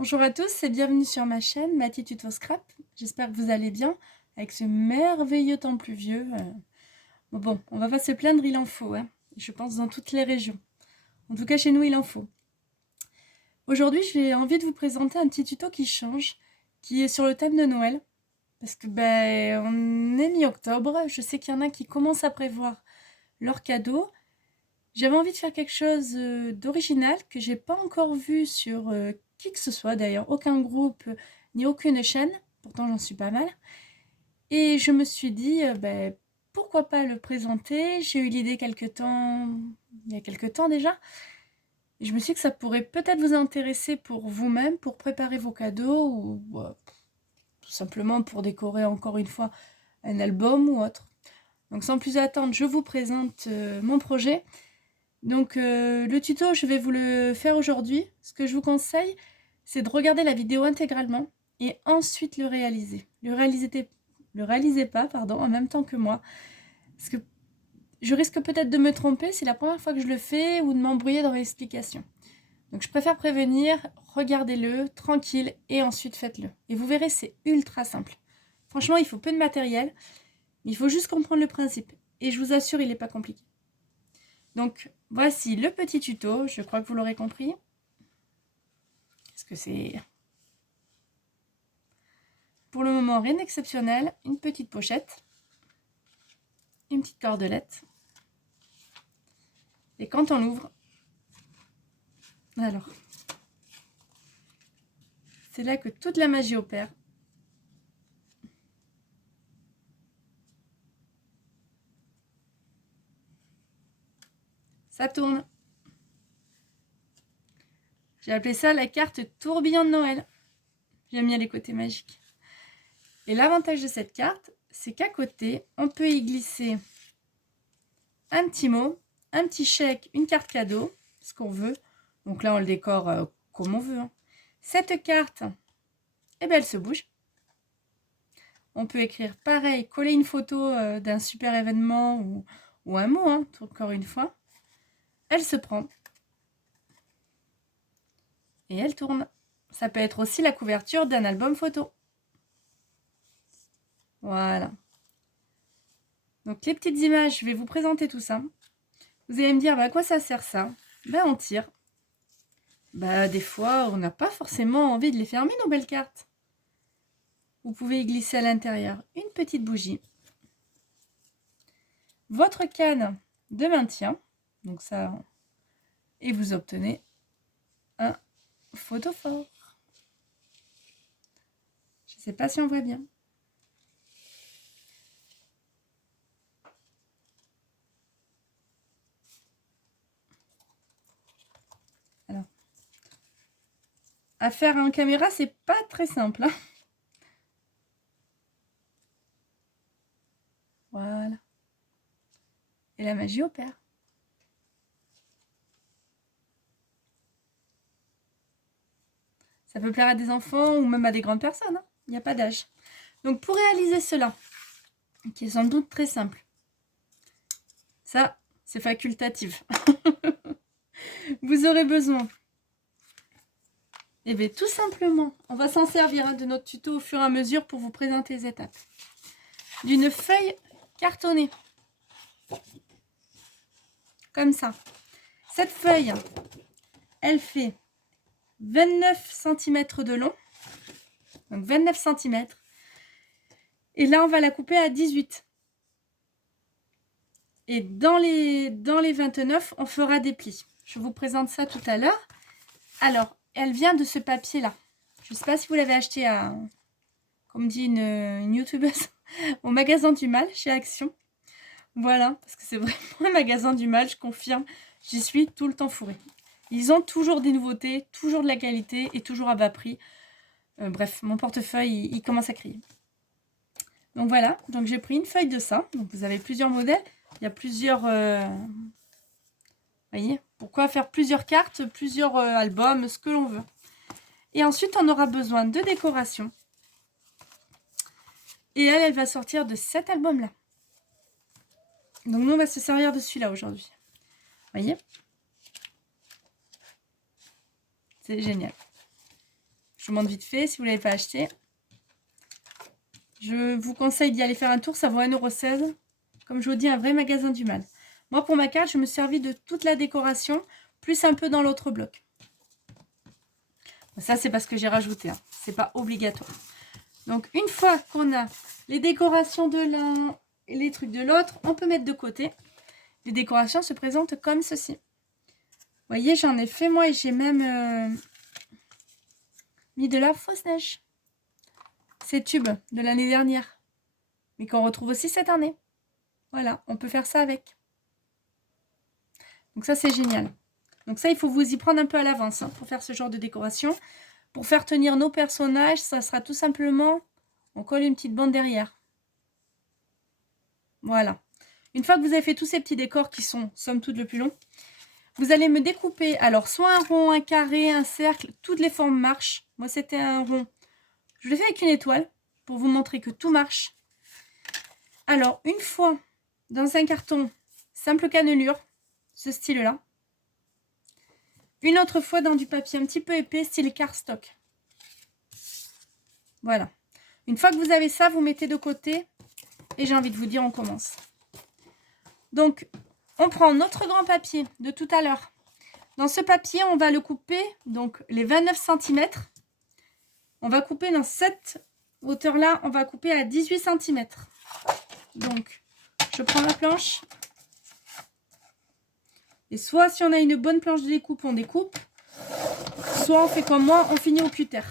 Bonjour à tous et bienvenue sur ma chaîne Mathie Tuto Scrap. J'espère que vous allez bien avec ce merveilleux temps pluvieux. Bon, on va pas se plaindre, il en faut, hein. Je pense dans toutes les régions. En tout cas, chez nous, il en faut. Aujourd'hui, j'ai envie de vous présenter un petit tuto qui change, qui est sur le thème de Noël. Parce que on est mi-octobre, je sais qu'il y en a qui commencent à prévoir leurs cadeaux. J'avais envie de faire quelque chose d'original que j'ai pas encore vu sur qui que ce soit, d'ailleurs aucun groupe ni aucune chaîne, pourtant j'en suis pas mal. Et je me suis dit, pourquoi pas le présenter. J'ai eu l'idée il y a quelques temps déjà. Et je me suis dit que ça pourrait peut-être vous intéresser pour vous-même, pour préparer vos cadeaux ou tout simplement pour décorer encore une fois un album ou autre. Donc sans plus attendre, je vous présente mon projet. Donc le tuto, je vais vous le faire aujourd'hui. Ce que je vous conseille, c'est de regarder la vidéo intégralement et ensuite le réaliser. Le réalisez pas, pardon, en même temps que moi. Parce que je risque peut-être de me tromper, c'est la première fois que je le fais, ou de m'embrouiller dans l'explication. Donc je préfère prévenir, regardez-le, tranquille, et ensuite faites-le. Et vous verrez, c'est ultra simple. Franchement, il faut peu de matériel, mais il faut juste comprendre le principe. Et je vous assure, il n'est pas compliqué. Donc, voici le petit tuto, je crois que vous l'aurez compris. Qu'est-ce que c'est? Pour le moment, rien d'exceptionnel. Une petite pochette, une petite cordelette. Et quand on l'ouvre, alors, c'est là que toute la magie opère. Ça tourne. J'ai appelé ça la carte tourbillon de Noël. J'aime bien les côtés magiques. Et l'avantage de cette carte, c'est qu'à côté, on peut y glisser un petit mot, un petit chèque, une carte cadeau, ce qu'on veut. Donc là, on le décore comme on veut. Hein. Cette carte, elle se bouge. On peut écrire pareil, coller une photo d'un super événement ou un mot, hein, encore une fois. Elle se prend. Et elle tourne. Ça peut être aussi la couverture d'un album photo. Voilà. Donc les petites images, je vais vous présenter tout ça. Vous allez me dire, à quoi ça sert ça? On tire. Des fois, on n'a pas forcément envie de les fermer, nos belles cartes. Vous pouvez y glisser à l'intérieur une petite bougie. Votre canne de maintien. Donc ça, et vous obtenez un photophore. Je ne sais pas si on voit bien. Alors, à faire en caméra, c'est pas très simple. Hein. Voilà. Et la magie opère. Ça peut plaire à des enfants ou même à des grandes personnes. Hein. Il n'y a pas d'âge. Donc pour réaliser cela, qui est sans doute très simple, ça, c'est facultatif. Vous aurez besoin, tout simplement, on va s'en servir de notre tuto au fur et à mesure pour vous présenter les étapes. D'une feuille cartonnée. Comme ça. Cette feuille, elle fait 29 cm de long. Donc 29 cm. Et là, on va la couper à 18. Et dans les 29, on fera des plis. Je vous présente ça tout à l'heure. Alors, elle vient de ce papier-là. Je ne sais pas si vous l'avez acheté à, comme dit une youtubeuse, au magasin du Mal, chez Action. Voilà, parce que c'est vraiment un magasin du Mal, je confirme. J'y suis tout le temps fourrée. Ils ont toujours des nouveautés, toujours de la qualité et toujours à bas prix. Bref, mon portefeuille, il commence à crier. Donc voilà, donc j'ai pris une feuille de ça. Donc vous avez plusieurs modèles. Il y a plusieurs... voyez, pourquoi faire plusieurs cartes, plusieurs albums, ce que l'on veut. Et ensuite, on aura besoin de décoration. Et elle va sortir de cet album-là. Donc nous, on va se servir de celui-là aujourd'hui. Voyez? C'est génial. Je vous montre vite fait si vous ne l'avez pas acheté. Je vous conseille d'y aller faire un tour, ça vaut 1,16 €. Comme je vous dis, un vrai magasin du mal. Moi, pour ma carte, je me suis servi de toute la décoration, plus un peu dans l'autre bloc. Ça, c'est parce que j'ai rajouté. Hein. C'est pas obligatoire. Donc, une fois qu'on a les décorations de l'un et les trucs de l'autre, on peut mettre de côté. Les décorations se présentent comme ceci. Vous voyez, j'en ai fait moi et j'ai même mis de la fausse neige. Ces tubes de l'année dernière, mais qu'on retrouve aussi cette année. Voilà, on peut faire ça avec. Donc ça, c'est génial. Donc ça, il faut vous y prendre un peu à l'avance hein, pour faire ce genre de décoration. Pour faire tenir nos personnages, ça sera tout simplement, on colle une petite bande derrière. Voilà. Une fois que vous avez fait tous ces petits décors qui sont, somme toute, le plus long, vous allez me découper, alors, soit un rond, un carré, un cercle, toutes les formes marchent. Moi, c'était un rond. Je l'ai fait avec une étoile pour vous montrer que tout marche. Alors, une fois dans un carton, simple cannelure, ce style-là. Une autre fois dans du papier un petit peu épais, style cardstock. Voilà. Une fois que vous avez ça, vous mettez de côté. Et j'ai envie de vous dire, on commence. Donc, on prend notre grand papier de tout à l'heure. Dans ce papier, on va le couper, donc les 29 cm. On va couper dans cette hauteur-là, on va couper à 18 cm. Donc, je prends ma planche. Et soit, si on a une bonne planche de découpe, on découpe. Soit on fait comme moi, on finit au cutter.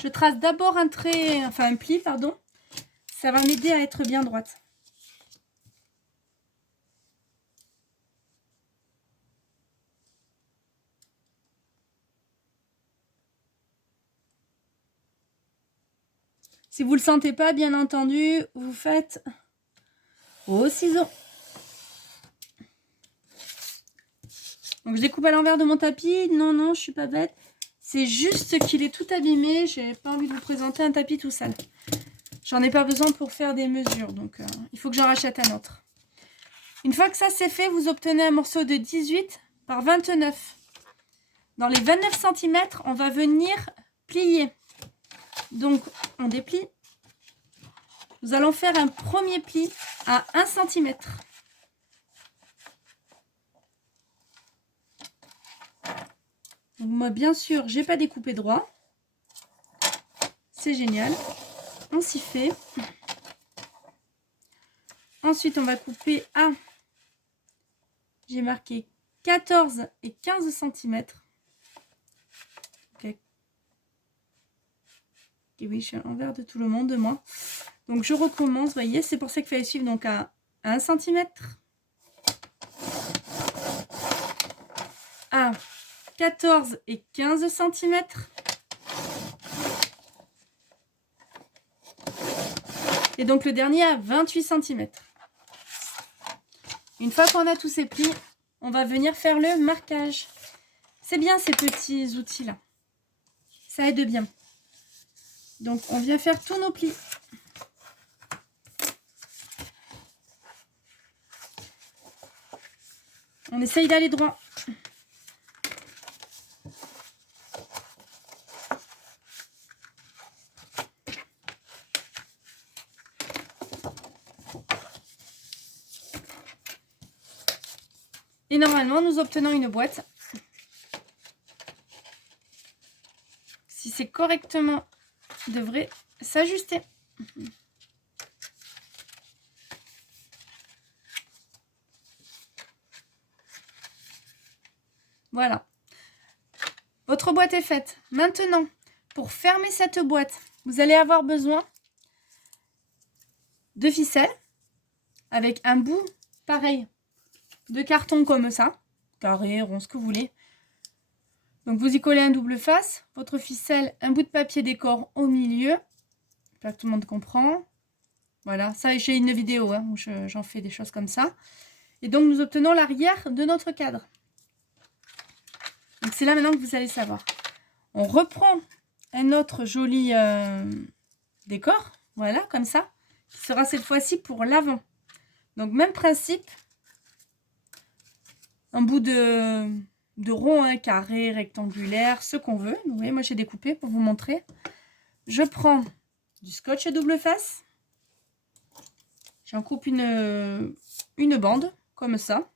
Je trace d'abord un trait, enfin un pli, pardon. Ça va m'aider à être bien droite. Si vous ne le sentez pas, bien entendu, vous faites au ciseau. Donc je découpe à l'envers de mon tapis. Non, non, je suis pas bête. C'est juste qu'il est tout abîmé. J'ai pas envie de vous présenter un tapis tout sale. J'en ai pas besoin pour faire des mesures. Donc il faut que j'en rachète un autre. Une fois que ça c'est fait, vous obtenez un morceau de 18 par 29. Dans les 29 cm, on va venir plier. Donc on déplie. Nous allons faire un premier pli à 1 cm. Donc moi, bien sûr, j'ai pas découpé droit. C'est génial. On s'y fait. Ensuite, on va couper à... J'ai marqué 14 et 15 cm. Ok. Et oui, je suis à l'envers de tout le monde, moi. Donc, je recommence. Vous voyez, c'est pour ça qu'il fallait suivre donc à 1 cm. À 14 et 15 cm. Et donc le dernier à 28 cm. Une fois qu'on a tous ces plis, on va venir faire le marquage. C'est bien ces petits outils-là. Ça aide bien. Donc on vient faire tous nos plis. On essaye d'aller droit. Et normalement, nous obtenons une boîte. Si c'est correctement, devrait s'ajuster. Voilà. Votre boîte est faite. Maintenant, pour fermer cette boîte, vous allez avoir besoin de ficelle avec un bout pareil de carton comme ça, carré, rond, ce que vous voulez. Donc vous y collez un double face, votre ficelle, un bout de papier décor au milieu. J'espère que tout le monde comprend. Voilà, ça j'ai une vidéo hein, où j'en fais des choses comme ça. Et donc nous obtenons l'arrière de notre cadre. Donc c'est là maintenant que vous allez savoir. On reprend un autre joli décor, voilà, comme ça, qui sera cette fois-ci pour l'avant. Donc même principe, un bout de de rond, hein, carré, rectangulaire, ce qu'on veut. Vous voyez, moi j'ai découpé pour vous montrer. Je prends du scotch double face. J'en coupe une bande, comme ça.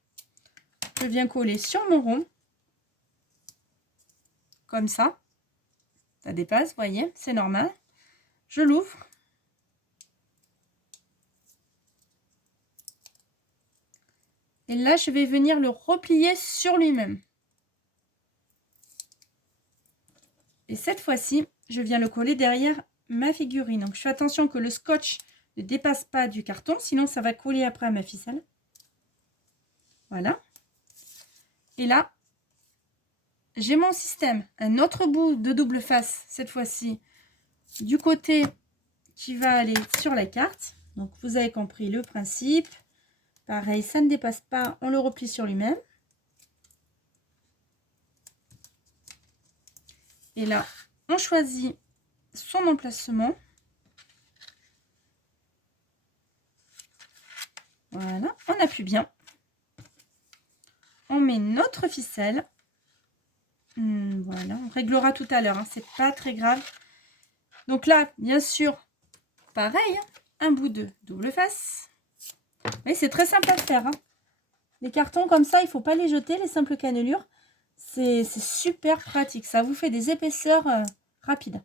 Je viens coller sur mon rond. Comme ça. Ça dépasse, vous voyez, c'est normal. Je l'ouvre. Et là, je vais venir le replier sur lui-même. Et cette fois-ci, je viens le coller derrière ma figurine. Donc, je fais attention que le scotch ne dépasse pas du carton, sinon ça va coller après à ma ficelle. Voilà. Et là, j'ai mon système. Un autre bout de double face, cette fois-ci, du côté qui va aller sur la carte. Donc, vous avez compris le principe. Pareil, ça ne dépasse pas, on le replie sur lui-même. Et là, on choisit son emplacement. Voilà, on appuie bien. On met notre ficelle. Voilà, on réglera tout à l'heure, hein, c'est pas très grave. Donc là, bien sûr, pareil, hein, un bout de double face. Mais c'est très simple à faire. Hein. Les cartons comme ça, il ne faut pas les jeter, les simples cannelures. C'est super pratique. Ça vous fait des épaisseurs rapides.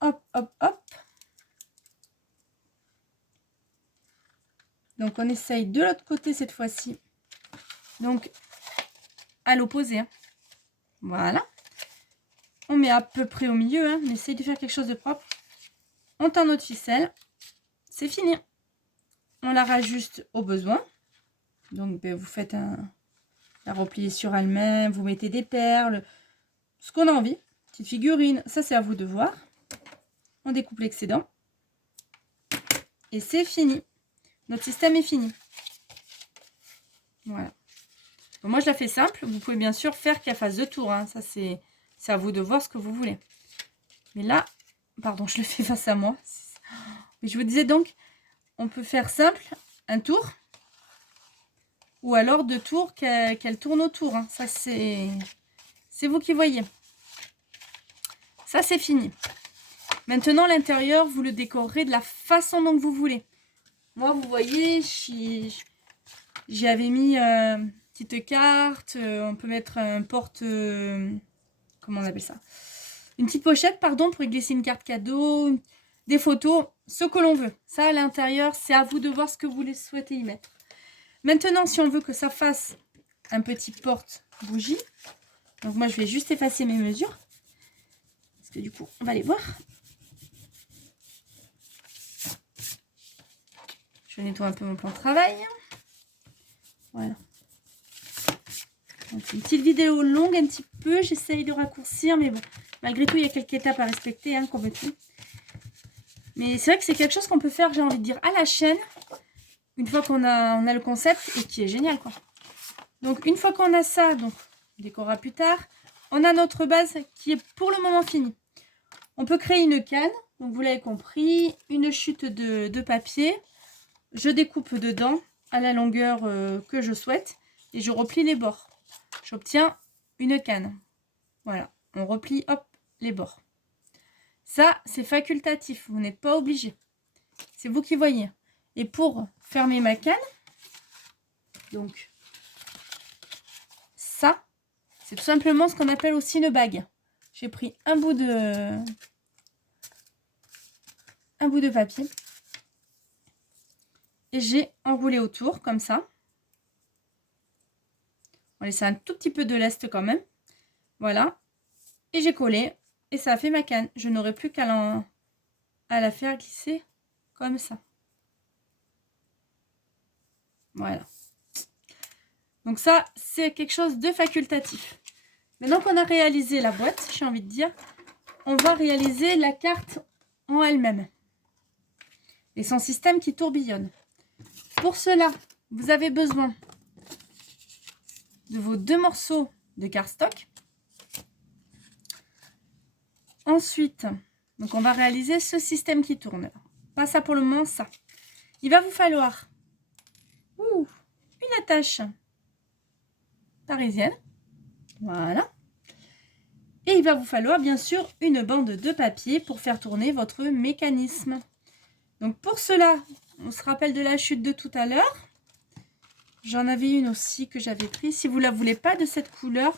Hop, hop, hop. Donc, on essaye de l'autre côté cette fois-ci. Donc, à l'opposé. Hein. Voilà. On met à peu près au milieu. Hein. On essaye de faire quelque chose de propre. On tend notre ficelle. C'est fini. On la rajuste au besoin. Donc, ben, vous faites la replier sur elle-même. Vous mettez des perles. Ce qu'on a envie. Petite figurine. Ça, c'est à vous de voir. On découpe l'excédent. Et c'est fini. Notre système est fini. Voilà. Bon, moi, je la fais simple. Vous pouvez bien sûr faire qu'elle fasse 2 tours. Hein. Ça, c'est à vous de voir ce que vous voulez. Mais là, pardon, je le fais face à moi. Mais je vous disais donc, on peut faire simple, un tour. Ou alors 2 tours qu'elle tourne autour. Hein. Ça, c'est vous qui voyez. Ça, c'est fini. Maintenant, l'intérieur, vous le décorerez de la façon dont vous voulez. Moi, vous voyez, j'y avais mis une petite carte. On peut mettre un porte... comment on appelle ça? Une petite pochette, pardon, pour y glisser une carte cadeau, des photos, ce que l'on veut. Ça, à l'intérieur, c'est à vous de voir ce que vous souhaitez y mettre. Maintenant, si on veut que ça fasse un petit porte-bougie, donc moi, je vais juste effacer mes mesures. Parce que du coup, on va les voir. Je nettoie un peu mon plan de travail. Voilà. Donc, une petite vidéo longue un petit peu. J'essaye de raccourcir, mais bon, malgré tout, il y a quelques étapes à respecter, hein, complètement. Mais c'est vrai que c'est quelque chose qu'on peut faire, j'ai envie de dire, à la chaîne, une fois qu'on a le concept et qui est génial, quoi. Donc, une fois qu'on a ça, donc, on décorera plus tard, on a notre base qui est pour le moment finie. On peut créer une canne, donc vous l'avez compris, une chute de papier. Je découpe dedans à la longueur que je souhaite et je replie les bords. J'obtiens une canne. Voilà, on replie, hop, les bords. Ça, c'est facultatif, vous n'êtes pas obligé. C'est vous qui voyez. Et pour fermer ma canne, donc, ça, c'est tout simplement ce qu'on appelle aussi une bague. J'ai pris un bout de papier et j'ai enroulé autour, comme ça. On va laisser un tout petit peu de lest quand même. Voilà. Et j'ai collé. Et ça a fait ma canne. Je n'aurai plus qu'à la faire glisser comme ça. Voilà. Donc ça, c'est quelque chose de facultatif. Maintenant qu'on a réalisé la boîte, j'ai envie de dire, on va réaliser la carte en elle-même. Et son système qui tourbillonne. Pour cela, vous avez besoin de vos 2 morceaux de cardstock. Ensuite, donc on va réaliser ce système qui tourne. Pas ça pour le moment, ça. Il va vous falloir une attache parisienne. Voilà. Et il va vous falloir bien sûr une bande de papier pour faire tourner votre mécanisme. Donc pour cela, on se rappelle de la chute de tout à l'heure. J'en avais une aussi que j'avais prise. Si vous ne la voulez pas de cette couleur,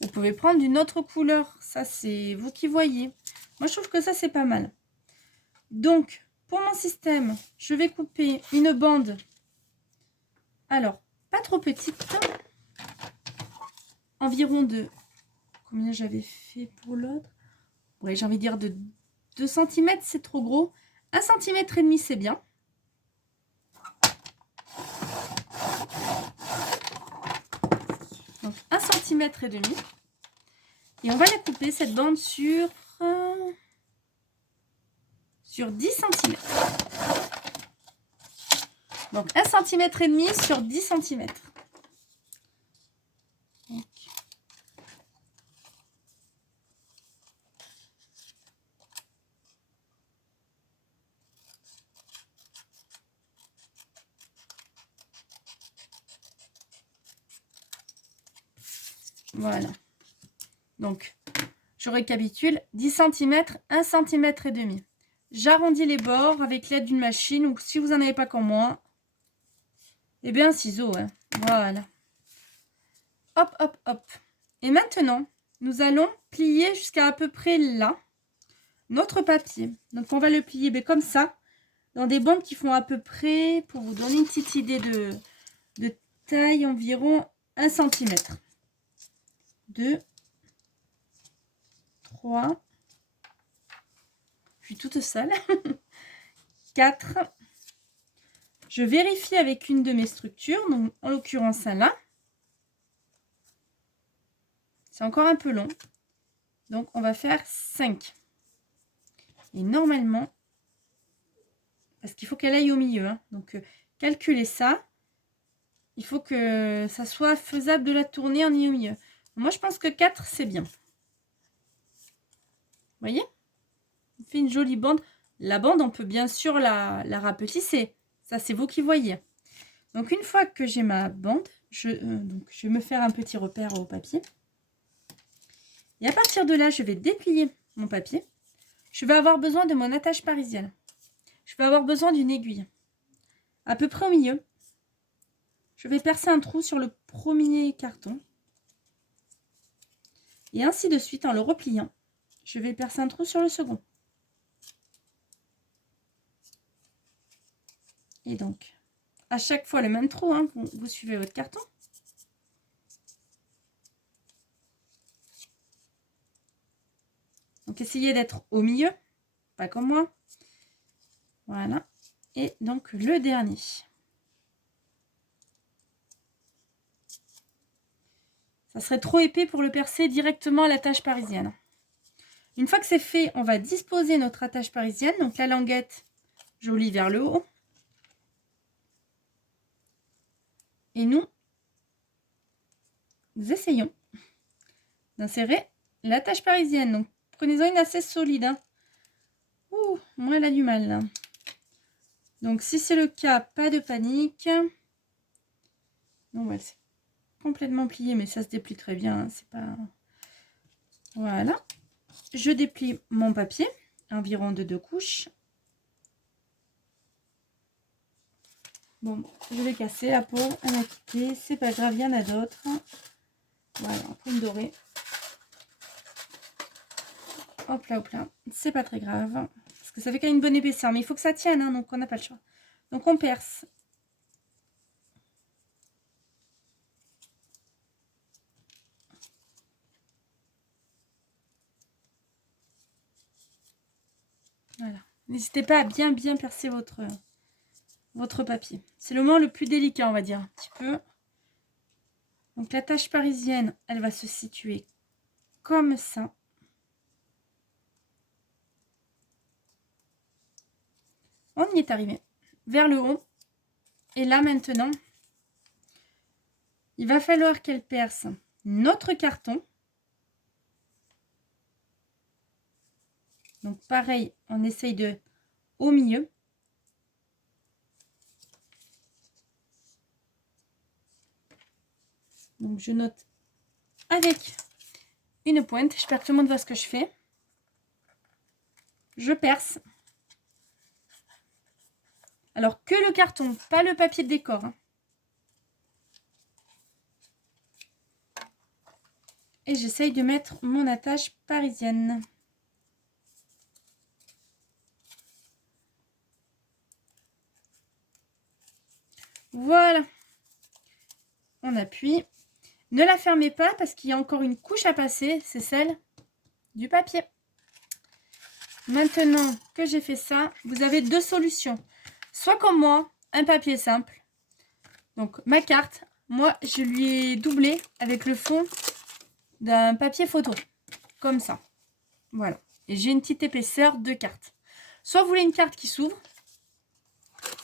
vous pouvez prendre une autre couleur. Ça, c'est vous qui voyez. Moi, je trouve que ça, c'est pas mal. Donc, pour mon système, je vais couper une bande. Alors, pas trop petite. Environ de... Combien j'avais fait pour l'autre? Ouais, j'ai envie de dire de 2 cm, c'est trop gros. 1,5 cm, c'est bien. Donc 1,5 cm. Et on va la couper, cette bande, sur 10 cm. Donc 1,5 cm sur 10 cm. Donc, voilà. Donc, je récapitule. 10 cm, 1 cm et demi. J'arrondis les bords avec l'aide d'une machine ou si vous n'en avez pas comme moi, eh bien un ciseau. Hein. Voilà. Hop, hop, hop. Et maintenant, nous allons plier jusqu'à à peu près là notre papier. Donc, on va le plier comme ça, dans des bandes qui font à peu près, pour vous donner une petite idée de taille, environ 1 cm. 2, 3, je suis toute seule. 4. Je vérifie avec une de mes structures, donc en l'occurrence celle-là. C'est encore un peu long. Donc, on va faire 5. Et normalement, parce qu'il faut qu'elle aille au milieu. Hein, donc, calculez ça. Il faut que ça soit faisable de la tourner en y au milieu. Moi, je pense que 4, c'est bien. Vous voyez? On fait une jolie bande. La bande, on peut bien sûr la rapetisser. Ça, c'est vous qui voyez. Donc, une fois que j'ai ma bande, je vais me faire un petit repère au papier. Et à partir de là, je vais déplier mon papier. Je vais avoir besoin de mon attache parisienne. Je vais avoir besoin d'une aiguille. À peu près au milieu. Je vais percer un trou sur le premier carton. Et ainsi de suite, en le repliant, je vais percer un trou sur le second. Et donc, à chaque fois le même trou, hein, vous suivez votre carton. Donc, essayez d'être au milieu, pas comme moi. Voilà. Et donc, le dernier. Ça serait trop épais pour le percer directement à l'attache parisienne. Une fois que c'est fait, on va disposer notre attache parisienne. Donc, la languette jolie vers le haut. Et nous essayons d'insérer l'attache parisienne. Donc, prenez-en une assez solide. Hein. Ouh, moi, elle a du mal. Là. Donc, si c'est le cas, pas de panique. Non, ouais, c'est complètement plié, mais ça se déplie très bien. Hein, c'est pas... Voilà. Je déplie mon papier, environ de 2 couches. Bon, je vais casser la peau, elle a quitté. C'est pas grave, il y en a d'autres. Voilà, on peut me dorer. Hop là, hop là. C'est pas très grave. Parce que ça fait quand même une bonne épaisseur. Mais il faut que ça tienne, hein, donc on n'a pas le choix. Donc on perce. Voilà. N'hésitez pas à bien percer votre papier. C'est le moment le plus délicat, on va dire. Un petit peu. Donc la tache parisienne, elle va se situer comme ça. On y est arrivé. Vers le haut. Et là maintenant, il va falloir qu'elle perce notre carton. Donc pareil, on essaye de au milieu. Donc je note avec une pointe. J'espère que tout le monde voit ce que je fais. Je perce. Alors que le carton, pas le papier de décor. Hein. Et j'essaye de mettre mon attache parisienne. Voilà. On appuie. Ne la fermez pas parce qu'il y a encore une couche à passer. C'est celle du papier. Maintenant que j'ai fait ça, vous avez deux solutions. Soit comme moi, un papier simple. Donc ma carte, moi je lui ai doublé avec le fond d'un papier photo. Comme ça. Voilà. Et j'ai une petite épaisseur de carte. Soit vous voulez une carte qui s'ouvre.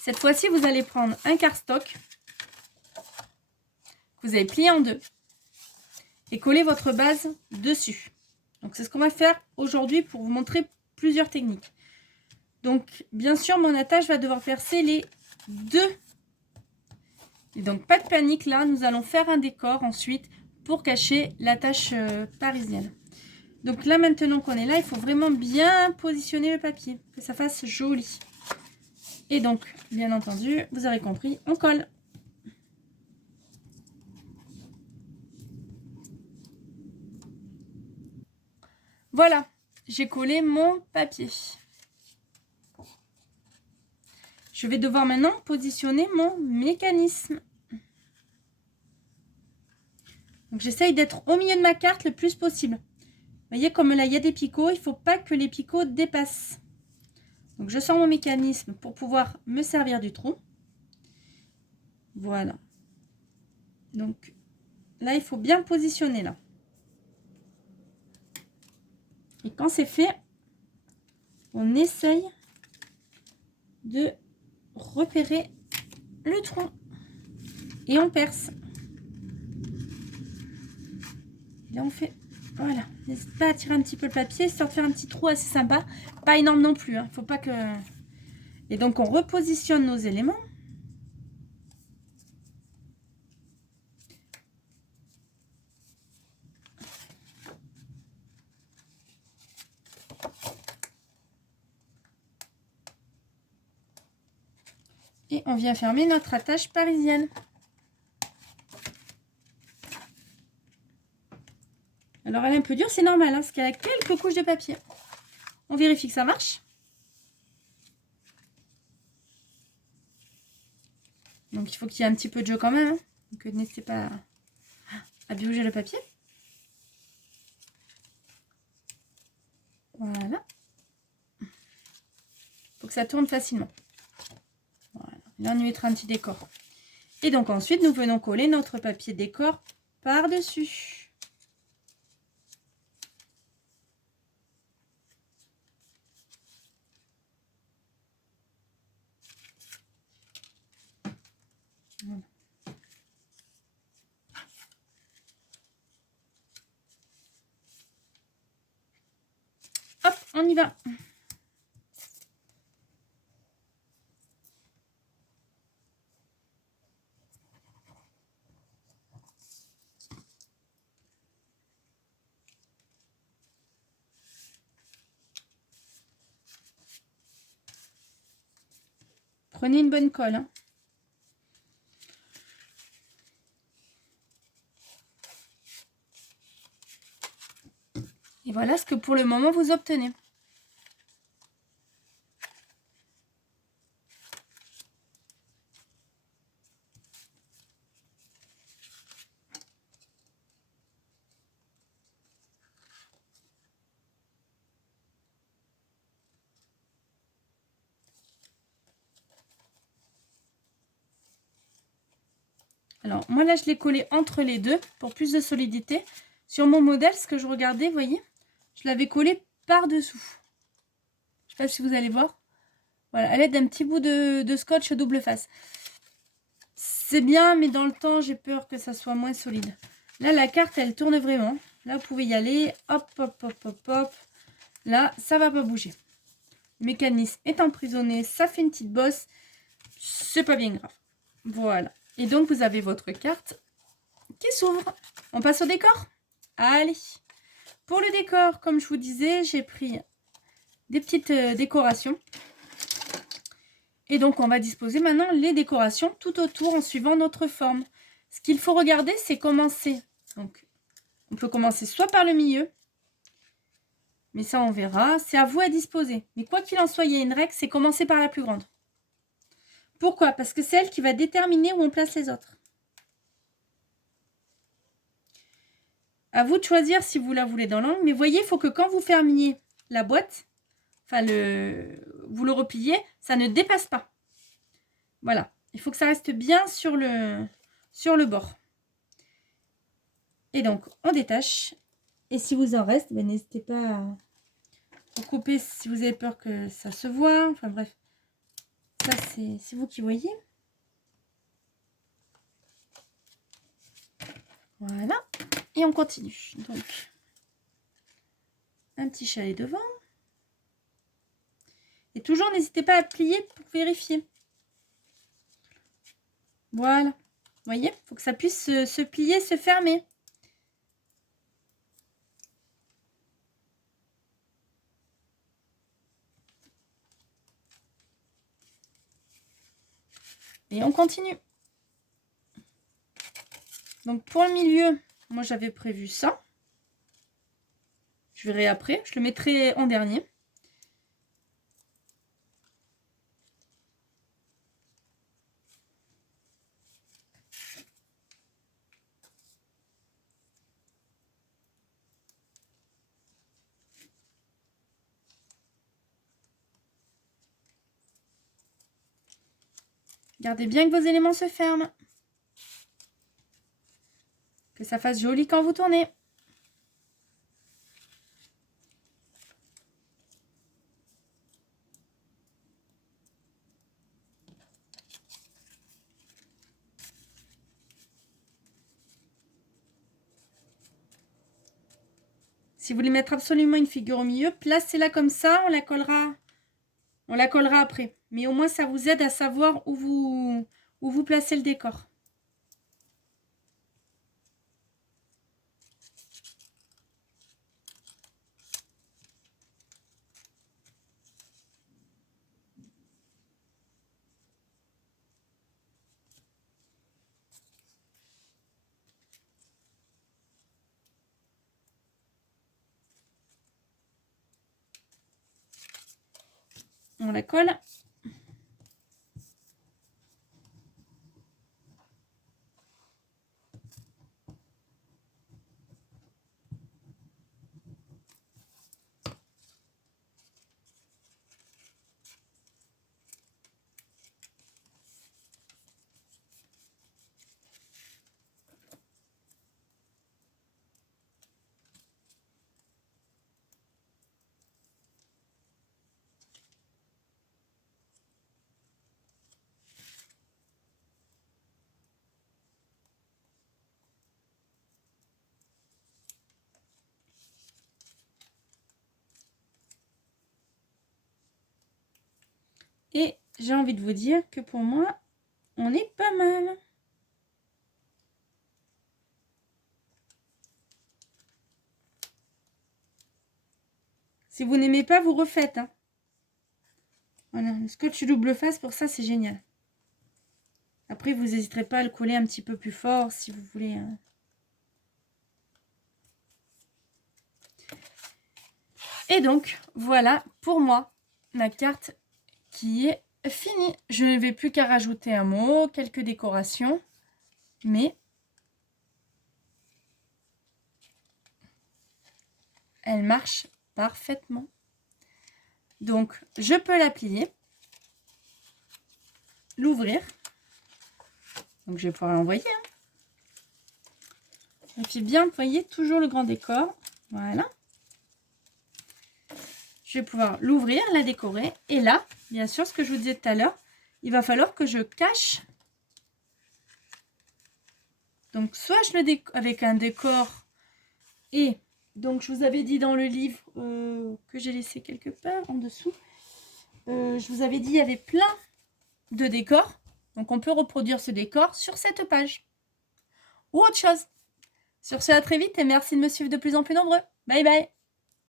Cette fois-ci, vous allez prendre un cardstock que vous avez plié en deux et coller votre base dessus. Donc c'est ce qu'on va faire aujourd'hui pour vous montrer plusieurs techniques. Donc bien sûr, mon attache va devoir percer les deux. Et donc pas de panique là, nous allons faire un décor ensuite pour cacher l'attache parisienne. Donc là maintenant qu'on est là, il faut vraiment bien positionner le papier, que ça fasse joli. Et donc, bien entendu, vous aurez compris, on colle. Voilà, j'ai collé mon papier. Je vais devoir maintenant positionner mon mécanisme. Donc j'essaye d'être au milieu de ma carte le plus possible. Vous voyez, comme là, il y a des picots, il ne faut pas que les picots dépassent. Donc je sors mon mécanisme pour pouvoir me servir du trou. Voilà. Donc là, il faut bien positionner là. Et quand c'est fait, on essaye de repérer le trou. Et on perce. Là, on fait... Voilà. N'hésite pas à tirer un petit peu le papier, histoire de faire un petit trou assez sympa. Pas énorme non plus. Hein. Faut pas que... Et donc, on repositionne nos éléments. Et on vient fermer notre attache parisienne. Alors, elle est un peu dure, c'est normal, hein, parce qu'elle a quelques couches de papier. On vérifie que ça marche. Donc, il faut qu'il y ait un petit peu de jeu quand même. Hein. Donc, n'hésitez pas à bouger le papier. Voilà. Il faut que ça tourne facilement. Voilà. Là, on y mettra un petit décor. Et donc, ensuite, nous venons coller notre papier décor par-dessus. Voilà. Hop, on y va. Prenez une bonne colle. Hein. Et voilà ce que pour le moment vous obtenez. Alors, moi là, je l'ai collé entre les deux pour plus de solidité. Sur mon modèle, ce que je regardais, vous voyez, je l'avais collé par-dessous. Je ne sais pas si vous allez voir. Voilà, à l'aide d'un petit bout de scotch double face. C'est bien, mais dans le temps, j'ai peur que ça soit moins solide. Là, la carte, elle tourne vraiment. Là, vous pouvez y aller. Hop, hop, hop, hop, hop. Là, ça ne va pas bouger. Le mécanisme est emprisonné. Ça fait une petite bosse. C'est pas bien grave. Voilà. Et donc, vous avez votre carte qui s'ouvre. On passe au décor? Allez. Pour le décor, comme je vous disais, j'ai pris des petites décorations. Et donc, on va disposer maintenant les décorations tout autour en suivant notre forme. Ce qu'il faut regarder, c'est commencer. Donc, on peut commencer soit par le milieu, mais ça, on verra. C'est à vous à disposer. Mais quoi qu'il en soit, il y a une règle, c'est commencer par la plus grande. Pourquoi? Parce que c'est elle qui va déterminer où on place les autres. À vous de choisir si vous la voulez dans l'angle. Mais voyez, il faut que quand vous fermiez la boîte, enfin, vous le repliez, ça ne dépasse pas. Voilà. Il faut que ça reste bien sur le bord. Et donc, on détache. Et si vous en reste, ben, n'hésitez pas à couper si vous avez peur que ça se voit. Enfin bref, ça c'est vous qui voyez. Voilà. Et on continue. Donc, un petit chalet devant. Et toujours, n'hésitez pas à plier pour vérifier. Voilà. Vous voyez, il faut que ça puisse se plier, se fermer. Et on continue. Donc, pour le milieu, moi, j'avais prévu ça. Je verrai après. Je le mettrai en dernier. Gardez bien que vos éléments se ferment. Que ça fasse joli quand vous tournez. Si vous voulez mettre absolument une figure au milieu, placez-la comme ça, on la collera après. Mais au moins, ça vous aide à savoir où vous placez le décor. On la colle. Et j'ai envie de vous dire que pour moi, on est pas mal. Si vous n'aimez pas, vous refaites. Hein. Voilà, le scotch double face, pour ça, c'est génial. Après, vous n'hésiterez pas à le coller un petit peu plus fort si vous voulez. Hein. Et donc, voilà pour moi, ma carte qui est finie. Je ne vais plus qu'à rajouter un mot, quelques décorations, mais elle marche parfaitement. Donc, je peux la plier, l'ouvrir. Donc, je vais pouvoir l'envoyer. Hein. Et puis bien, vous voyez, toujours le grand décor. Voilà. Je vais pouvoir l'ouvrir, la décorer. Et là, bien sûr, ce que je vous disais tout à l'heure, il va falloir que je cache. Donc, soit je le décore avec un décor. Et donc, je vous avais dit dans le livre que j'ai laissé quelque part en dessous. Je vous avais dit, il y avait plein de décors. Donc, on peut reproduire ce décor sur cette page. ou autre chose. Sur ce, à très vite et merci de me suivre de plus en plus nombreux. Bye bye.